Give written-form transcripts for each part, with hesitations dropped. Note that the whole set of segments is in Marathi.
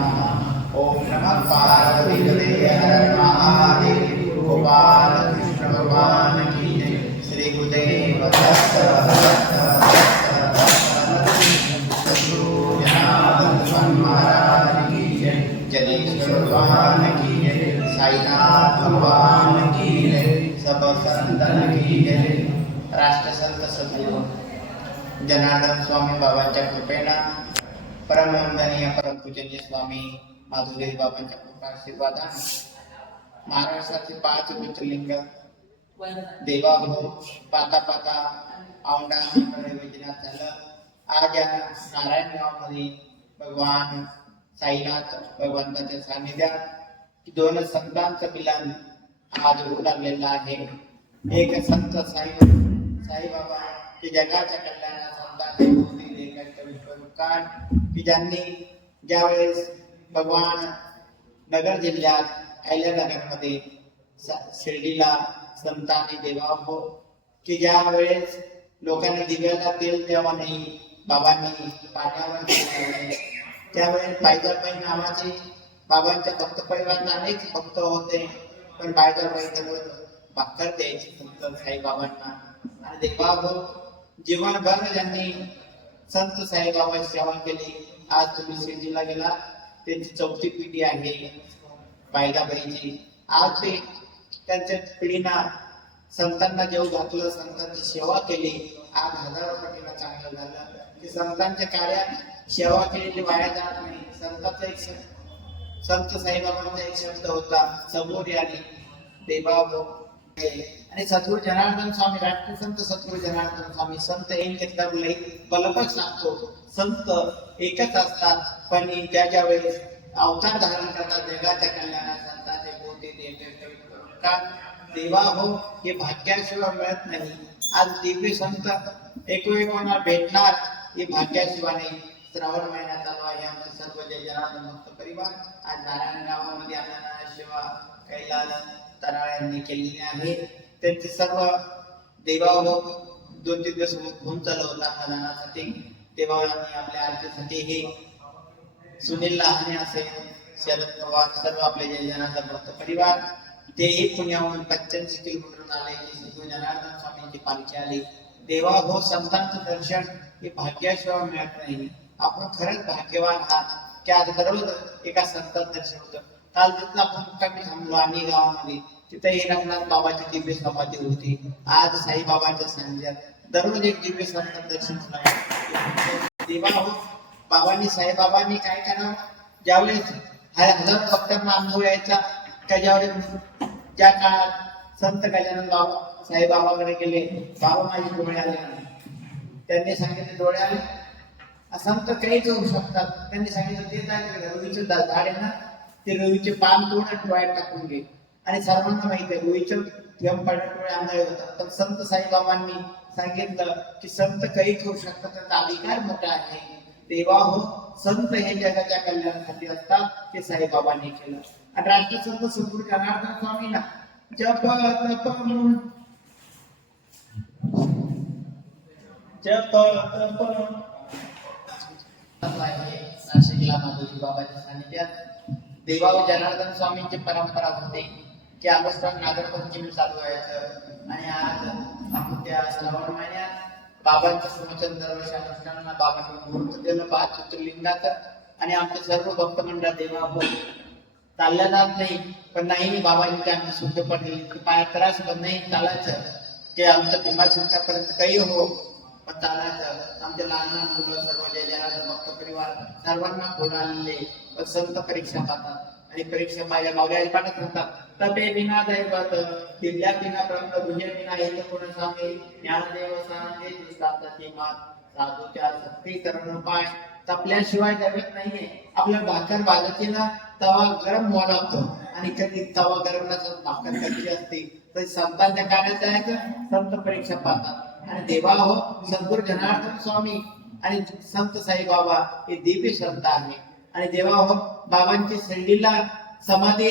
नमः। ओम नमः पार्वती हर महादेव। गोपाल कृष्ण भगवान की जय। श्री गुरुदेव दत्त महाराज की जय। जनेश्वर भगवान की जय। साईनाथ भगवान की जय। सब संतन की जय। राष्ट्रसंत सद्गुरू जनार्दन स्वामी बाबांच्या कृपेनं परमवंदनीय परमपूजनीय स्वामी माधुरी बाबांच्या कृपा आशीर्वादाने महाराष्ट्राचे 5 ज्योतिर्लिंग देवा हो पाता पाता औंढा वैजनाथ झालं. आज या नारायणगावमध्ये भगवान साईनाथ भगवंताच्या सानिध्यात 2 संतांचं मिलन आज होऊ लागलेलं आहे. एक संत साईबाबा की जगाच्या कल्याणासाठी की ज्यांनी ज्यावेळेस भगवान नगर जिल्ह्यात अहिल्यानगरमध्ये शिर्डीला संतांनी देवा हो की ज्या वेळेस लोकांनी दिव्याला तेल द्यावा नाही बाबांनी पाण्यावर त्यावेळेस पायदळबाई नावाचे बाबांच्या भक्त परिवारात अनेक भक्त होते पण पायदळबाई जवळ भाकर द्यायची फक्त साईबाबांना आणि देवा हो जीवनभर ज्यांनी संत साईबाबांची सेवा केली. आज तुम्ही शिर्डीला गेला त्यांची 4थी पिढी आहे पायदाबाईची. आज ते त्यांच्या पिढीना संतांना जेव घातलं संतांची सेवा केली. आज हजारो पटीला चांगलं झालं की संतांच्या कार्यात सेवा केलेली वाया जात नाही. संतांचा एक संत साईबाबांचा एक शब्द होता समोर याने देवा आणि सद्गुरू जनार्दन स्वामी राष्ट्रसंत सद्गुरू जनार्दन स्वामी संत एक लई बलपक सांगतो. संत एकच असतात पण ज्या वेळेस अवतार धारण करतात जगाच्या कल्याणात संतांचे बोधी देवा हो हे भाग्याशिवाय मिळत नाही. आज दिव्य संत एकमेकांना भेटणार हे भाग्याशिवाय नाही. श्रावण महिना चालू आहे. आमचे सर्व जय जनार्दन भक्त परिवार आज नारायण गावामध्ये आपल्याला सेवा कैलास तराळ्यांनी केलेली आहे. त्यांचे सर्व देवा हो 2-3 दिवस होऊन चालवता अन्नदानासाठी देवानी आपल्या आरतीसाठी हे सुनील लहाने असेल शरद पवार सर्व आपले जय जनार्दन भक्त परिवार तेही पुण्याहून 85 किलोमीटर आले की सद्गुरू जनार्दन स्वामींची पालखी आली. देवा हो संतांचं दर्शन हे भाग्याशिवाय मिळत नाही. आपण खरंच भाग्यवान आहात की आज दररोज एका संतात दर्शन होतं. काल तिथं आपण मुक्कामी थांबलो आणि गावामध्ये तिथे रंगनाथ बाबाची दिव्य समाधी होती. आज साईबाबांच्या सानिध्यात दररोज एक दिव्य संत दर्शन देवा हो बाबांनी साईबाबांनी काय करावं ज्यावेळेस हजारो भक्तांना अनुभव यायचा त्याच्यावेळेस ज्या काळात संत गजानन बाबा साईबाबाकडे गेले बाबा माझे डोळे आले त्यांनी सांगितले डोळे आले संत काही करू शकतात. त्यांनी सांगितलं ते काय रवीचं झाड आहे ना ते रवीचे पान तोडून डोळ्यात टाकून घे आणि सर्वांना माहिती आहे रवीचं थेंब पडत डोळे आंधळे होतात. पण संत साईबाबांनी सांगितलं की संत काही करू शकतात त्याचा अधिकार मोठा आहे. देवा हो संत हे जगाच्या कल्याणासाठी असतात ते साईबाबांनी केलं. आणि राष्ट्रसंत सद्गुरू जनार्दन स्वामींना जप तप नाशिकला माधुरी बाबाच्या सानिध्यात देवा जनार्दन स्वामींची परंपरा होते की अगोदर नागर पंचमी चालू व्हायचं आणि आज आपण त्या श्रावण महिन्यात बाबांचं सुमचन दरवर्षी अनुष्ठानाला बाबांनी मुहूर्त दिलं 5 ज्योतिर्लिंगाचं आणि आमचे सर्व भक्त मंडळ देवा हो चालल्या जात नाही पण नाही बाबांची आमची शुद्ध पडलेली पाय त्रास पण नाही चालायचं की आमचं भीमाशंकरपर्यंत काही हो पण चालायचं. आमच्या लहान लहान मुलं सर्व जय जनार्दन भक्त परिवार सर्वांना पुढे आलेले पण संत परीक्षा पाहतात आणि परीक्षा माझ्या मावल्या पाठत म्हणतात तपे बिना दैवत दिव्या बिना ब्रह्म भुजे बिना एक कोण सांगे ज्ञानदेव सांगे दिसताची मात साधूच्या सक्ती करण पाय तपल्याशिवाय दैवत नाहीये. आपल्या भाकर भाजाची ना तवा गरम व्हावा लागतो आणि कधी तवा गरम नसत भाकर कधी असते तर संतांच्या कार्यात जायचं संत परीक्षा पाहतात. आणि देवा हो सद्गुरू जनार्दन स्वामी आणि संत साईबाबा हे दिव्य संत आहे. आणि देवा हो बाबांची शिर्डीला समाधी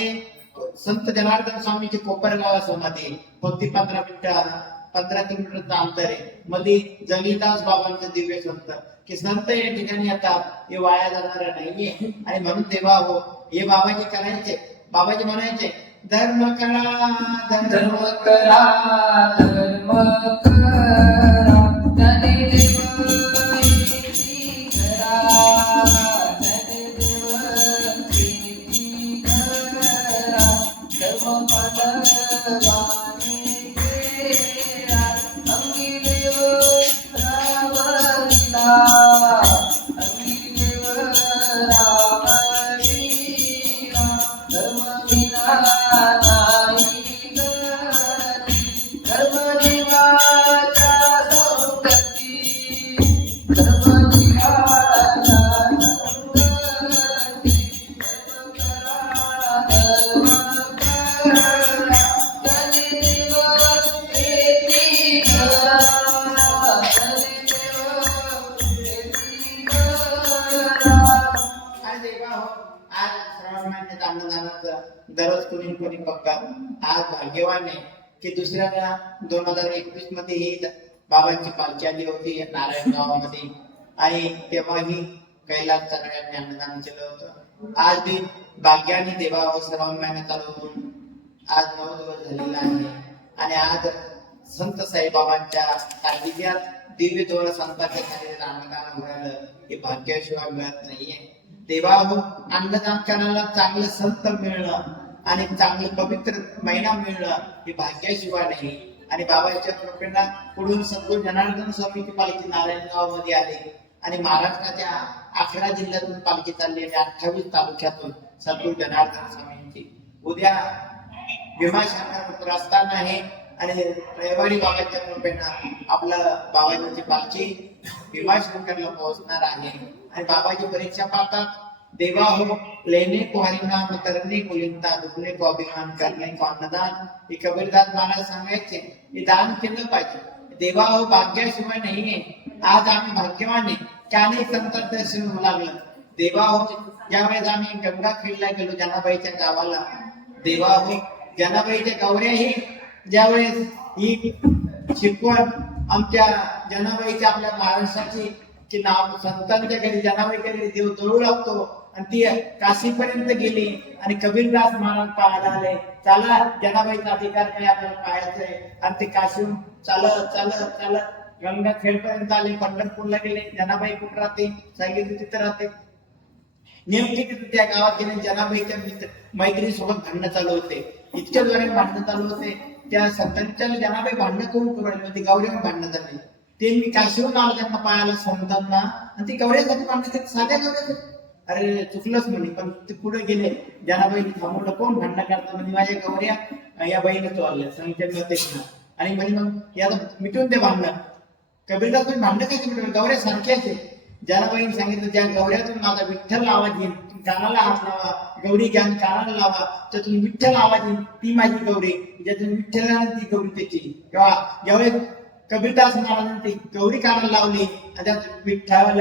संत जनार्दन स्वामीची कोपरगाव समाधी फक्त 15 किलोमीटरचं अंतर आहे. मध्ये जगीदास बाबांचे दिव्य संत की संत या ठिकाणी येतात हे वाया जाणार नाहीये. आणि म्हणून देवा हो हे बाबाजी करायचे. बाबाजी म्हणायचे धर्म करा धर्म करा धर्म करा ज्ञानेदेव प्रीती करा ज्ञानेदेव प्रीती करा धर्म पदवाने केला अंगी देव रावला अंगी देव रावला धर्म विना दररोज कोणी बघतात. आज भाग्यवान आहे की दुसऱ्या 2021 मध्ये ही बाबांची पालखी आली होती नारायण गावामध्ये आणि तेव्हाही कैलास सगळ्यांनी अन्नदान केलं होतं. आज बी भाग्याने देवा सर्वांना चालू होऊन आज 9 दिवस झालेला आहे. आणि आज संत साईबाबांच्या सानिध्यात दिव्य दोन संतांच्या झालेलं अन्नदान मिळालं हे भाग्याशिवाय मिळत नाहीये. देवा अन्नदान करायला चांगलं संत मिळणं आणि चांगलं पवित्र महिना मिळणं हे भाग्याशिवाय नाही. आणि बाबाच्या कृपेला पुढून सद्गुरू जनार्दन स्वामीची पालखी नारायणगाव मध्ये आली आणि महाराष्ट्राच्या 11 जिल्ह्यातून पालखी चालली आणि 28 तालुक्यातून सद्गुरू जनार्दन स्वामींची. उद्या भीमाशंकर प्रस्थान आहे आणि रविवारी बाबाच्या कृपेनं आपलं बाबाजीची पालखी भीमाशंकरला पोहोचणार आहे. आणि बाबाजी परीक्षा पाहतात. देवा हो लेने को हरिनाम करने को लिंता दुखने को अभिमान करने को अन्नदान हे कबीरदास महाराज सांगायचे. हे दान केलं पाहिजे. देवा हो भाग्याशिवाय नाहीये. आज आम्ही भाग्यवान आहे की अनेक संतांचं दर्शन होऊ लागलं. देवा हो ज्यावेळेस आम्ही गंगाखेडला गेलो जनाबाईच्या गावाला, देवा हो जनाबाईच्या गौऱ्याही ज्यावेळेस ही शिकवण आमच्या जनाबाईच्या आपल्या महाराष्ट्राची की नाव संतांच्या घरी जनाबाईच्या घरी देव तळू लागतो आणि ती काशीपर्यंत गेली आणि कबीरदास महाराज पाहायला आले. चला जनाबाईचा अधिकार काय आपल्याला पाहायचंय. आणि ते काशीहून चालत चालत चालत गंगाखेडपर्यंत आले. पंढरपूरला गेले. जनाबाई कुठं राहते सांगितलं तिथं राहते. नेमकी तिथे त्या गावात गेले. जनाबाईच्या मैत्री सोबत भांडणं चालू होते. इतक्या जोराने भांडणं चालू होते. त्या संतांच्या जनाबाई भांडणं करून राहिली होती. गौऱ्यावर भांडणं झाली. ते मी काशीहून आलो त्यांना पाहायला संतांना आणि ती गौऱ्यासाठी भांडणं साध्या गौऱ्या. अरे चुकलंच म्हणे. पण ते पुढे गेले. जनाबाई थांबवलं. कोण भांडणं करतात म्हणजे माझ्या गौऱ्या या बाईने चोरल्या सांगितलं. आणि म्हणे मग याला मिटून ते भांडणं. कबीरदास पण भांडणं काय मिटवलं गौऱ्या सारख्याच आहे. जनाबाईने सांगितलं ज्या गौऱ्यातून माझा विठ्ठल आवाज येईल कानाला हात लावा. गौरी ज्ञान कानाला लावा त्यातून विठ्ठल आवाज येईल ती माझी गौरी. ज्यातून विठ्ठल ती गौरी त्याची. तेव्हा ज्यावेळेस कबीरदास महाराजांनी ती गौरी कानाला लावली आणि त्यात विठ्ठल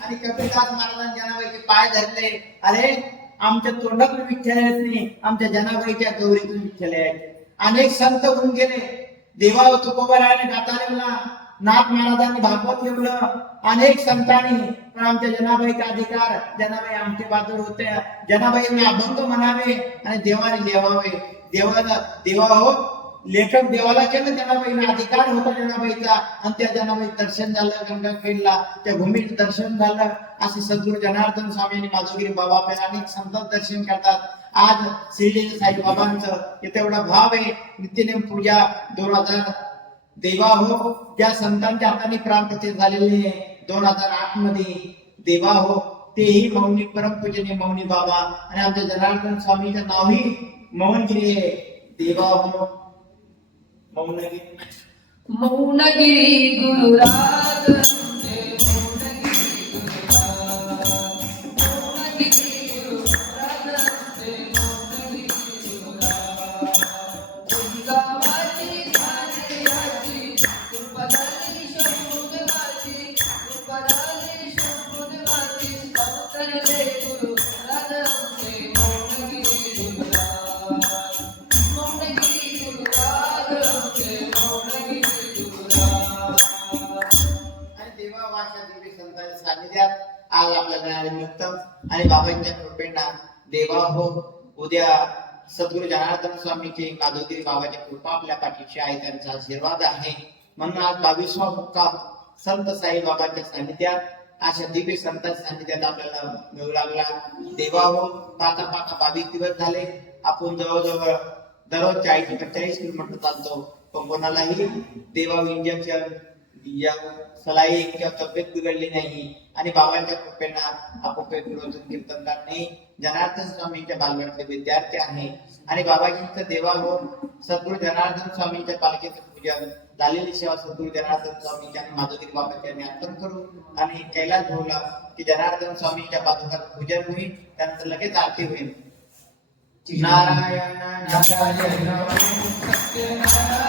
आणि कबीरदास महाराजांनी जनाबाईचे पाय धरले. अरे आमच्या तोंडातून विठ्ठल येत नाही, आमच्या जनाबाईच्या गौरीतून विठ्ठल यायचे. अनेक संत होऊन गेले. देवा तुकोबराने दातारेला नाथ महाराजांनी भागवत लिहिलं. अनेक संतांनी पण आमच्या जनाबाईचा अधिकार जनाबाई आमच्या बाजूला होत्या. जनाबाईंनी अभंग म्हणावे आणि देवाने लिहावे. देवा हो लेखक देवाला केलं. जनाबाईला अधिकार होता जनाबाईचा आणि त्या जनाबाई दर्शन झालं. गंगाखेडला त्या भूमीत दर्शन झालं. असे सद्गुरू जनार्दन स्वामी आणि माधवगिरी बाबा आपल्याला अनेक संत दर्शन करतात. आज शिर्डी साईबाबांचं इथे एवढा भाव आहे. नित्यनेम पूजा 2000 देवा हो ज्या संतांच्या हाताने प्राप्त झालेले 2008 मध्ये देवा हो तेही मौनी परमपूजनीय मौनी बाबा आणि आमच्या जनार्दन स्वामीचं नावही मौनगिरी आहे. देवा हो मौनगिरी मौनगिरी गुरुराज गावाची झाली कृपा झाली अशा दिव्य संतांच्या सानिध्यात आज आपल्याला निमित्त आणि बाबांच्या कृपेना देवा हो उद्या सद्गुरु जनार्दन स्वामीची माधवगिरी बाबाची कृपा आपल्या पाठीशी आहे, त्यांचा आशीर्वाद आहे. म्हणून आज 22वा मुक्काम संत साई बाबाच्या सानिध्यात अशा दिव्य संतांच्या सानिध्यात आपल्याला मिळू लागला. देवा हो पाहता पाहता 22 दिवस झाले. आपण जवळजवळ दररोज 40-45 किलोमीटर चालतो, पण कोणालाही देवा इंजेक्शन या सलाई किंवा तब्येत बिघडली नाही आणि बाबांच्या कृपेनं आपण काही रोजून कीर्तनकार नाही. जनार्दन स्वामींच्या बालवाडीचे विद्यार्थी आहे आणि बाबाजींचं देवा हो सद्गुरु जनार्दन स्वामींच्या पालखीचं पूजन झालेली सेवा सद्गुरु जनार्दन स्वामींच्या आणि माधवगिरी बाबाच्या अर्पण करू आणि कैलास भोवला की जनार्दन स्वामींच्या पादुकाचं पूजन होईल, त्यानंतर लगेच आरती होईल. नारायण नारायण सत्यनारायण